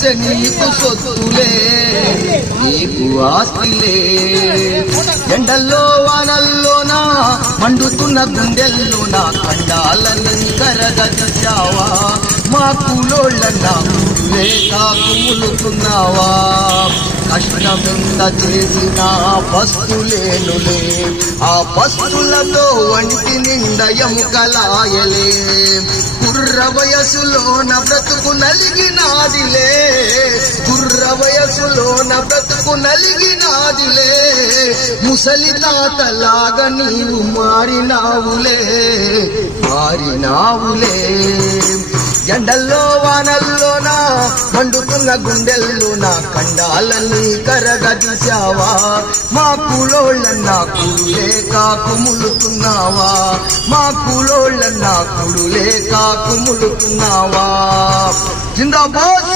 గుడిసె నీకు సొత్తులే, నీకు ఆస్తిలే. ఎండల్లో వానల్లోనా మండుతున్న గుండెల్లోనా కండాలని కరగదిశావా, మా కూలోళ్ళన్నా లేక కుములుతున్నావా. కష్టమెంత చేసినా పస్తులేనులే, ఆ పస్తులతో వంటి నిండా ఎముకలాయలే. కుర్ర వయసులోన బ్రతుకు నలిగినాదిలే, కుర్ర వయసులోన బ్రతుకు నలిగినాదిలే. ముసలి తాతలాగా నీవు మారినావులే, మారినావులే. ఎండల్లో వానల్లోనా మండుతున్న గుండెల్లోనా కండాలన్నీ కరగదిశావా, మా కూలోళ్ళన్నా కుడులేక కుములుతున్నావా, మా కూలోళ్ళన్నా కుడులేక కుములుతున్నావా. జిందాబాద్.